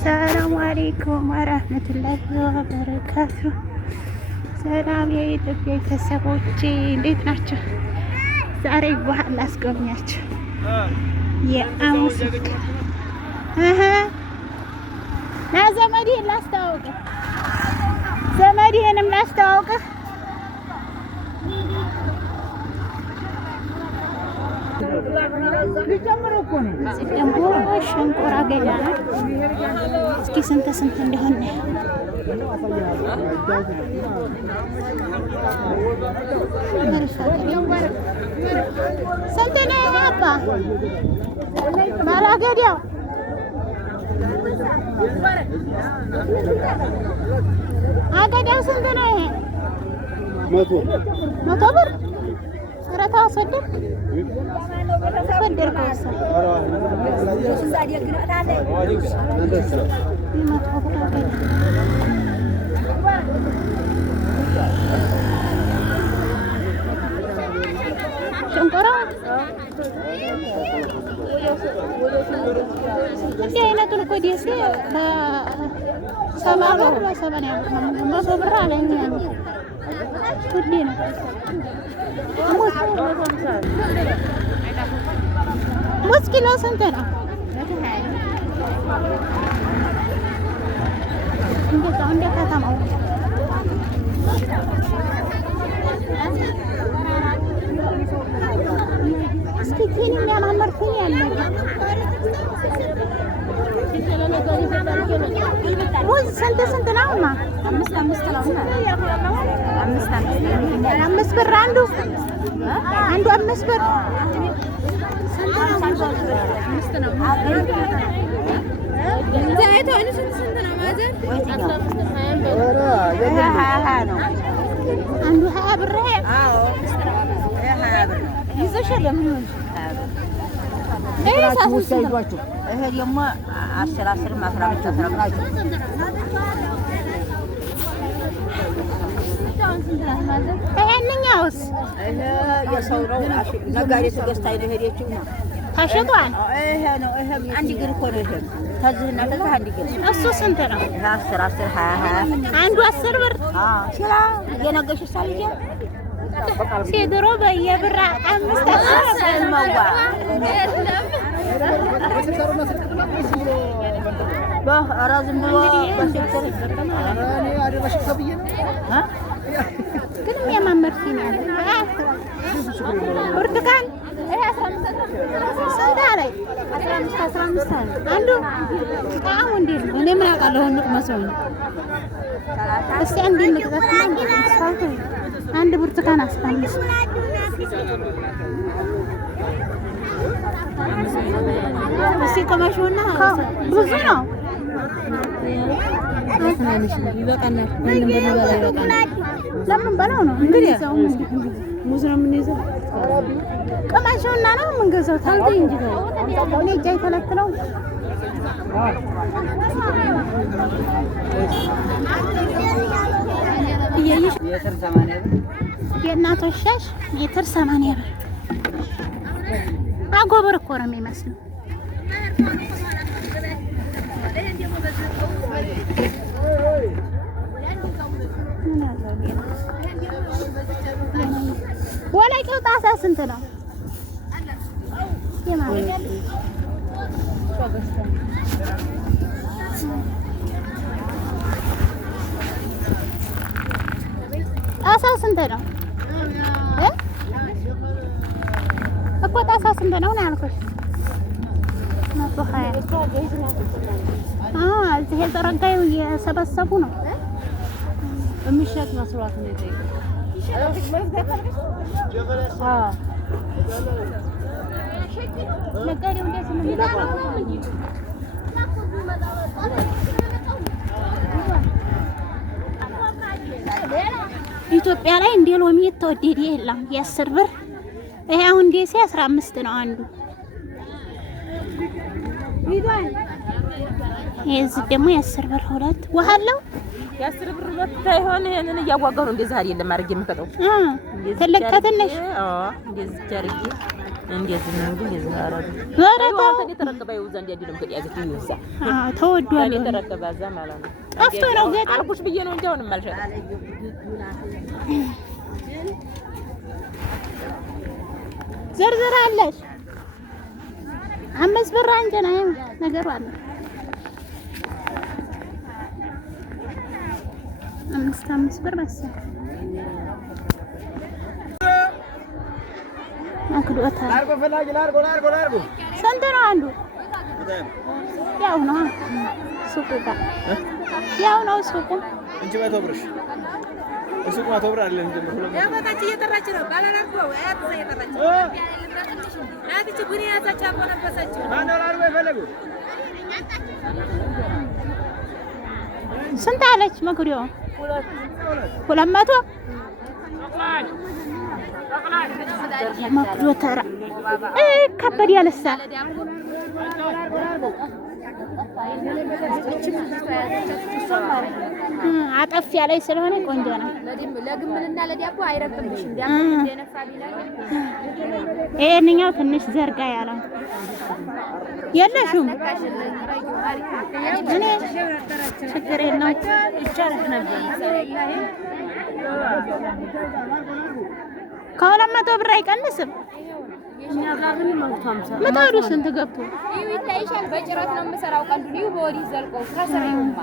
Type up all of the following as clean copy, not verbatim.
ሰላም አለይኩም ወራህመቱላሂ ወበረካቱ። ሰላም የኢትዮጵያ ቤተሰቦቼ እንዴት ናቸው? ዛሬ ባህል ላስጎብኛችሁ። የአሙስክ ና ዘመዴን ላስተዋውቅህ፣ ዘመዴንም ላስተዋውቅህ። ሸንኮራ አገዳ ነው። እስኪ ስንት እንደሆነ ስንት ነው አባ ባላገዳው? አገዳው ስንት ነው ይሄ? 100 ብር። ኧረ ተው አስወድም ሸንኮራ እንዲህ አይነቱን እኮ ደሴ በ70 ብር በ80 ብር ነው። 100 ብር አለኝ ውዴ ነው። ሙዝ ኪሎ ስንት ነው? እንደዛው እንደ ከተማው እስኪ ኪኒ የሚያማምር ኪኒ ያለ ሙዝ ስንት ነው? 5 ብር አንዱ 5 ብር። አንዱ 20 ብር። ይሄ ደግሞ 10 15 ናቸው። ይሄንኛውስ የሰው ነው። ነጋዴ ገዝታ ሄደችው ነው ታሸጧል። ይሄ ነው። ይሄ አንድ ግር እኮ ነው። ይሄ ከዚህና ከዚህ አንድ ግር። እሱ ስንት ነው? 10 20 አንዱ 10 ብር። ሲላ የነገሽ ሳልጀ ሲድሮ በየብራ 5 መዋ ኧረ ዝም ብሎ ግን የሚያማምር ሲኒ አለ። ብርቱካን ስንት አለኝ? 15 አለ አንዱ። ጣዕሙ እንዴት ነው? እኔ ምን አውቃለሁ? ንቅ መስሎኝ። እስኪ አንድ እንግዛት። አንድ ብርቱካን 15 እስኪ ቅመሹና ብዙ ነው። ለምን በላው ነው እንግዲህ ሙዝ ነው የምንይዘው። ቅመሹና ነው የምንገዛው። ታልተይ እንጂ እኔ እጄ አይከለክለው። እያየሽ የእናቶች ሻሽ ሜትር 80 ብር። አጎበር እኮ ነው የሚመስለው። ወላቂው ጣሳ ስንት ነው? ጣሳ ስንት ነው እኮ? ጣሳ ስንት ነው ያልኩሽ? 120። እዚህ የዘረጋዩ እየሰበሰቡ ነው የሚሸጥ መስሏት ነው። ኢትዮጵያ ላይ እንደ ሎሚ የተወደደ የለም። 10 ብር። ይሄ አሁን ደሴ 15 ነው አንዱ። የዚህ ደግሞ 10 ብር 2 ውሃ አለው። 10 ብር ወጥታ ይሆን? ይሄንን እያዋጋሁ ነው። እንደዛ አይደለም አድርጌ የምከተው ትልቅ ከትንሽ እንደዚህ አድርጌ እንደዚህ ነው እንደዚህ አረግ ዞረታ ተረከበው ዘንድ ያዲንም ከዲያገት ይውሳ ተወዷል ተረከባዛ ማለት ነው ጠፍቶ ነው ገጠር አልኩሽ ብዬ ነው እንጂ አሁንም አልሸጠ ዘርዝራለሽ 5 ብር አንተ ነው ነገሩ አለ 5 ብር መሰለኝ አክዶታ ላርጎ ፈላጊ ላርጎ ስንት ነው አንዱ? ያው ነው ሱቁ ጋር ያው ነው ሱቁ እንጂ 100 ብርሽ እሱ 100 ብር አይደለም እንደምትለው ያባታች እየተራች ነው ባላላርጎ አያት እየተራች አያት ጉሪያ ተጫቆ ነበሰች ማን ላርጎ ይፈልጉ ስንት አለች መኩሪያው 200 መኩሪያው ተራ ከበድ ያለሳ አጠፍ ያለች ስለሆነ ቆንጆ ነው ለግምልና ለዲያቦ አይረብምሽም ዲያቦ እንደነፋ ቢላል ይሄንኛው ትንሽ ዘርጋ ያለው የለሽም እኔ ችግር የለውም ይቻላል ነበር ከ200 ብር አይቀንስም እኛ ጋር ምን ማለት 50 ምጣዱ ስንት ገብቶ ይታይሻል በጭራት ነው የምሰራው ቀንዱ ነው በወዲ ዘልቆ ከሰረዩማ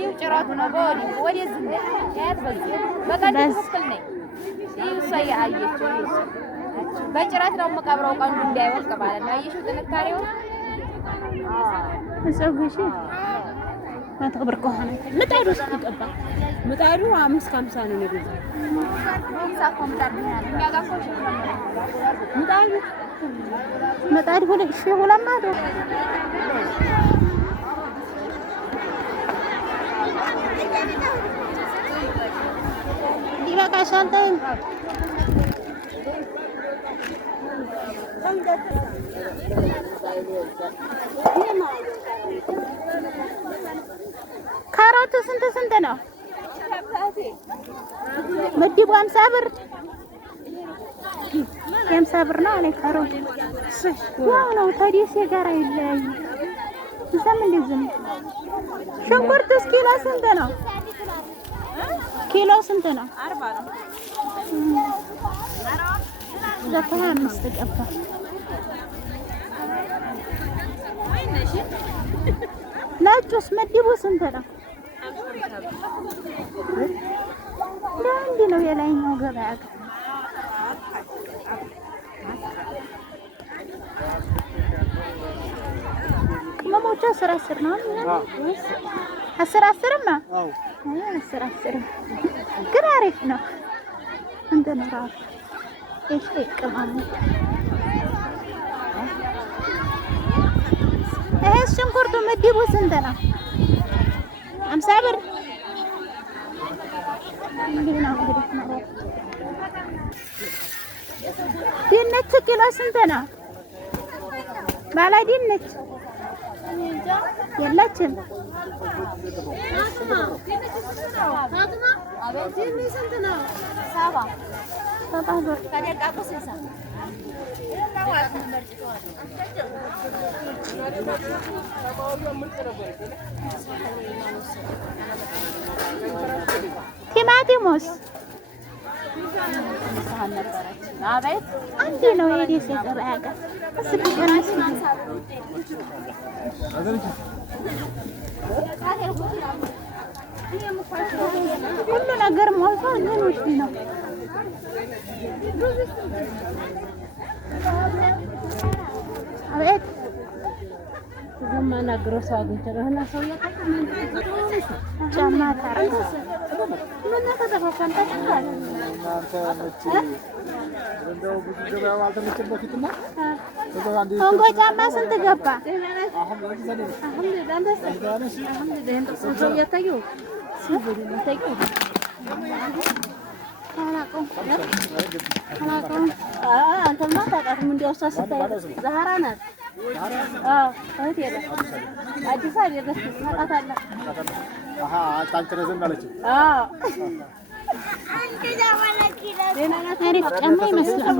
ይው ጭራቱ ነው በወዲ ዝም ያት በቀንዱ ትክክል ነኝ ይው ሳይ አየችው በጭራት ነው የምቀብረው ቀንዱ እንዳይወልቅ ማለት ነው አየሽው ጥንካሬው እሰውሽ ማታ ብር ከሆነ ምጣዱ ስንት ገባ ምጣዱ 550 ነው የሚገዛው ምጣድ 2200 ይበቃሻል ተይው ካሮት ስንት ነው? መዲቡ 50 ብር 50 ብር ነው አለ ካሮት ዋው ነው ታዲያ ሲጋራ ይለያይ እዛም እንደዚህ ሽንኩርት ኪሎ ስንት ነው? ኪሎ ስንት ነው? 40 ነው ዘፈን 5 ገባ ነጩስ መዲቡ ስንት ነው? ለአንድ ነው የላይኛው ገበያ ጋር ቅመሞቹ 10 ነው 10ማ አዎ 10 ግን አሪፍ ነው እንትን ራሱ እሺ ቅመሙ ይሄ ሽንኩርቱ መዲቡ ስንት ነው? 50 ብር እንዴት ነው እንግዲህ ነው ድንች ኪሎ ስንት ነው? ባለ ድንች የለችም ሰባ ብር ቲማቲሙስ አቤት አንዴ ነው የደሴ ገበያ ጋር እስኪ ቀንስ ሁሉ ነገር ሞልቷል ግን ውድ ነው አቤት ማናገረው ሰው አግኝተና ሰው ያጣቀም ጫማ ታረከ ምን ተደፋፈን ተጣጣለ እንደው ብዙ ገበያው አልተመቸም በፊትና ኮንጎ ጫማ ስንት ገባ? አንተማ ታውቃትም እንደው እሷ ስታይ ዛህራ ናት። አዎ እህቴ ናት። አዲስ አበባ ታውቃታለህ? አሃ አንተ ነህ ዘንድ አለችኝ። አዎ አሪፍ ጫማ ይመስላል።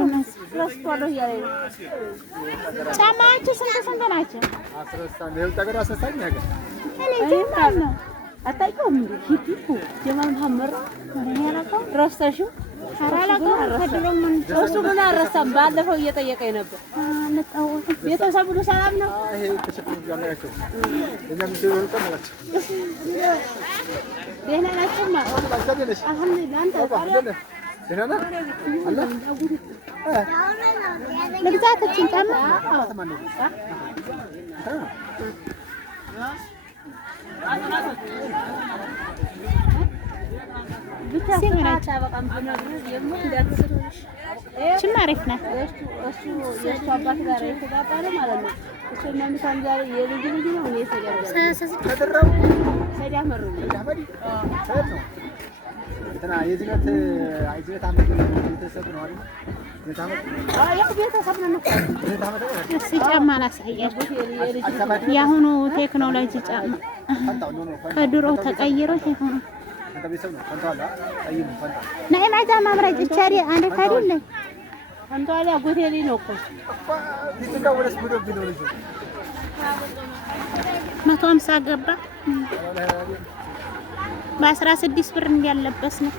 ረስቷለሁ እያለኝ ነው። ጫማዎቹ ስንት ናቸው? እኔ ጀማል ነው አታውቂውም እንዴ? ሂፒኩ ጀማል መሐመድ ረስተሽው? እሱ ምን አልረሳም። ባለፈው እየጠየቀኝ ነበር። ቤተሰብ ሁሉ ሰላም ነው? ደህና ናቸው። ልግዛት እችን ጫማ እችም አሪፍ ናት። እሱ የእሱ አባት ጋር የተጋባ ነው ማለት ነው። እሱ እናምሳም ጋር የልጅ ልጅ ነው። እኔ ጫማ ላሳያችሁ። የአሁኑ ቴክኖሎጂ ጫማ ከድሮው ተቀይሮ ይሆኑ ነይማ ጫማ ምረጭ ቻሪ አንድ ካዲለ አንቷላ ጎቴሊ ነው እኮ 150 ገባ። በ16 ብር እንዲያለበስ ነው።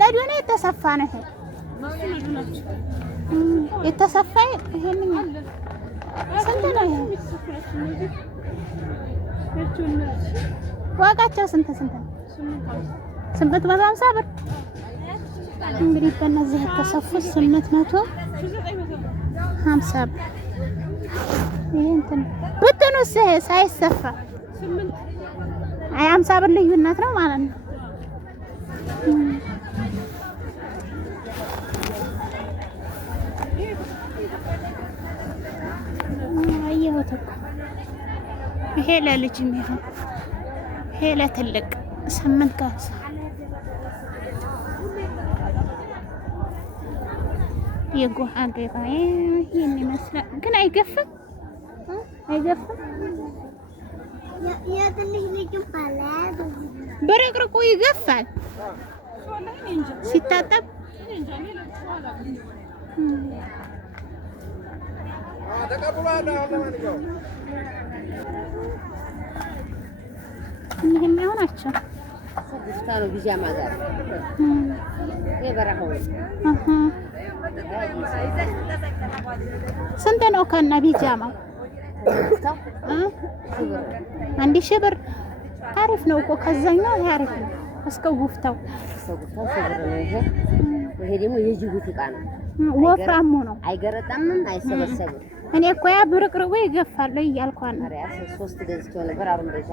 ነዶ ነው የተሰፋ ነው። ይሄ የተሰፋ ይሄን ስንት ነው? ዋጋቸው ስንት ነው? 850 ብር። እንግዲህ በእነዚህ የተሰፉት 850 ብር። ይሄ እንትን ብትኑስ ሳይሰፋ 50 ብር ልዩነት ነው ማለት ነው። አየሁት እኮ ይሄ ለልጅ የሚሆን ይሄ ለትልቅ 850 የጎሃ ገበያ ይሄን ይመስላል። ግን አይገፍም የትልጅ ልጅ ማለት በረቅርቁ ይገፋል ሲታጠብ። ይሄኛው ናቸው። ስድስታው ቢጃማ ጋር የበረሃው ስንት ነው ከነ ቢጃማው? 1000 ብር። አሪፍ ነው እኮ ከዛኛው አሪፍ ነው። እስከ ጉፍታው ይሄ ደግሞ የጅቡቲ ዕቃ ነው። ወፍራሙ ነው። አይገረጣምም፣ አይሰበሰብም። እኔ እኮ ያ ብርቅርቁ ይገፋል እያልኳን ነው። 3 ገዝቼው ነበር። አሁን በዛ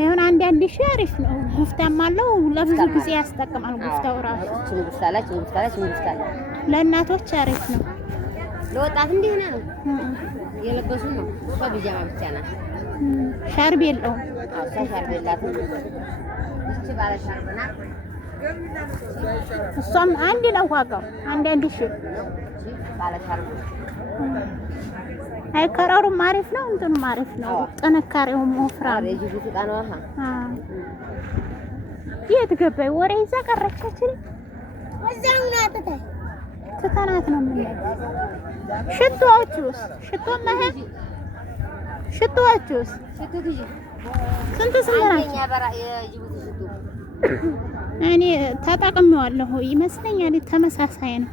ይሁን 1 ሺህ አሪፍ ነው። ጉፍታም አለው ለብዙ ጊዜ ያስጠቅማል። ጉፍታው ራሱ ጉፍታላች ለእናቶች አሪፍ ነው። ለወጣት እንዲህ ነው የለበሱ ነው። እሷ ቢጃማ ብቻ ናት። ሻርብ የለውም። እሷ ሻርብ የላትም። እቺ ባለ ሻርብ ናት። እሷም አንድ ነው ዋጋው 1 ሺህ ባለ ሻርብ። አይከራሩም። አሪፍ ነው። እንትኑም አሪፍ ነው። ጥንካሬውም ወፍራም ነው። የጅቡቲ ዕቃ ነው። የት ገባይ ወሬ ይዛ ቀረቻችን። ወዛው ናት ትተናት ነው የምንለው። ሽቶዎቹስ ሽቶዎቹስ ስንት ናቸው? እኔ ተጠቅሜዋለሁ ይመስለኛል። ተመሳሳይ ነው።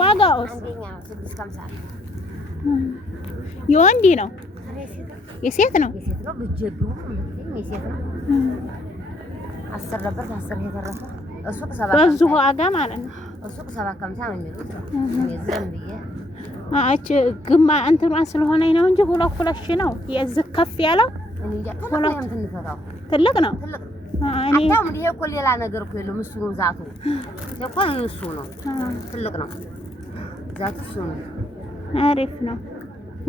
ዋጋውስ የወንድ ነው የሴት ነው? በዙ ዋጋ ማለት ነው። እቺ ግማ እንትኗ ስለሆነ ነው እንጂ 2 ሺህ ነው። የዚህ ከፍ ያለው ትልቅ ነው። አታም ይሄ እኮ ሌላ ነገር እኮ የለውም። እሱ ነው ዛቱ እኮ እሱ ነው። ትልቅ ነው ዛቱ እሱ ነው። አሪፍ ነው።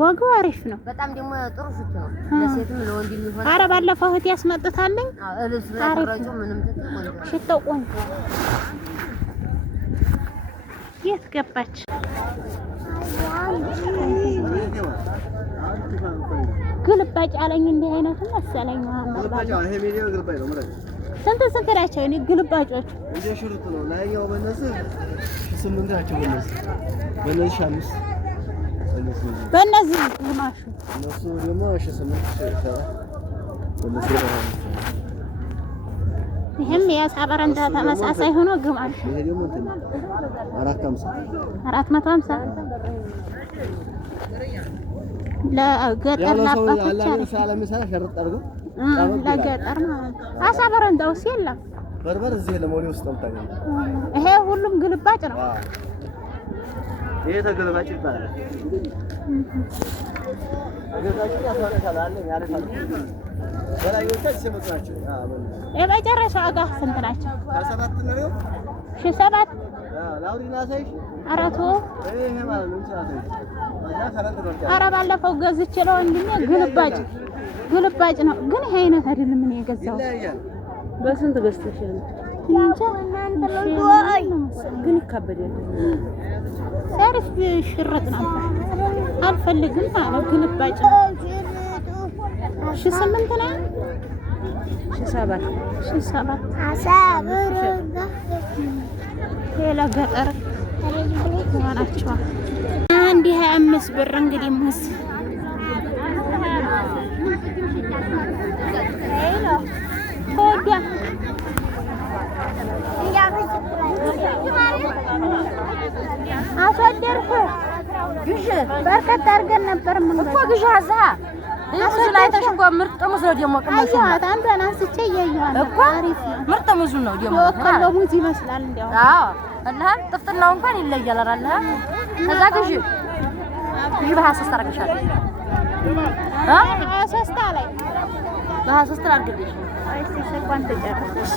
ዋጋው አሪፍ ነው። በጣም ደግሞ ጥሩ ሽቶ ነው። ለሴትም ለወንድም ይሆናል። ኧረ ባለፈው እህት ያስመጥታልኝ። ልብስ ለተረጁ ምንም ትቆንጆ ሽቶ ቆንጆ። የት ገባች? ግልባጭ አለኝ እንዲህ አይነቱ መሰለኝ ግልባጭ ይሄ ቪዲዮ ግልባጭ ነው ማለት ስንት ናቸው? እኔ ግልባጮች እንደ ሽሩጥ ነው። ላይኛው በእነዚህ 8 ናቸው። በእነዚህ 5 በእነዚህ ግማሹ እነሱ ደግሞ 8 ይሄም የአሳ በረንዳ ተመሳሳይ ሆኖ ግማሽ ይሄ ደግሞ እንትን 450 ለገጠር ላባቶች ለገጠር ማለት አሳ በረንዳውስ የለም። በርበር እዚህ ለሞሊ ውስጥ ነው ታገኝ። ይሄ ሁሉም ግልባጭ ነው። ይሄ ተገልባጭ ይባላል። አገዛችሁ ያሳረካላል ያረካል። በላዮቻች ሲመጡ ናቸው። የመጨረሻ ዋጋ ስንት ናቸው? 7 ነው። 7 ላውሪና ሳይሽ አራቱ ይሄ ማለት ነው ሳይሽ ኧረ ባለፈው ገዝቼ ለወንድሜ ግልባጭ ነው፣ ግን ይሄ አይነት አይደለም። ምን የገዛው በስንት ገዝተሻል? ግን ይካበዳል። ሰሪፍ ሽርጥ ነበር አልፈልግም ማለት ግልባጭ 8 ነው 7 ሌላ ገጠር ሆናቸዋል። አንድ 25 ብር እንግዲህ ሙዝ አስወደድኩ ግዢ በርከት አድርገን ነበር እኮ ግዢ አዛ ሙዝ ላይ ተሽጎ ምርጥ ሙዝ ነው ደግሞ ቅመሱ አንዷን አንስቼ እያየኋት እኮ ምርጥ ሙዝ ነው ደግሞ የወከሎ ሙዝ ይመስላል። እንዲያው አዎ እና ጥፍጥናው እንኳን ይለያል አይደል? ከዛ ግዢ በ23 አደርግሻለሁ። 23 ላይ በ23 አድርግልሽ። እሺ ሸቋን ተጨረሰሽ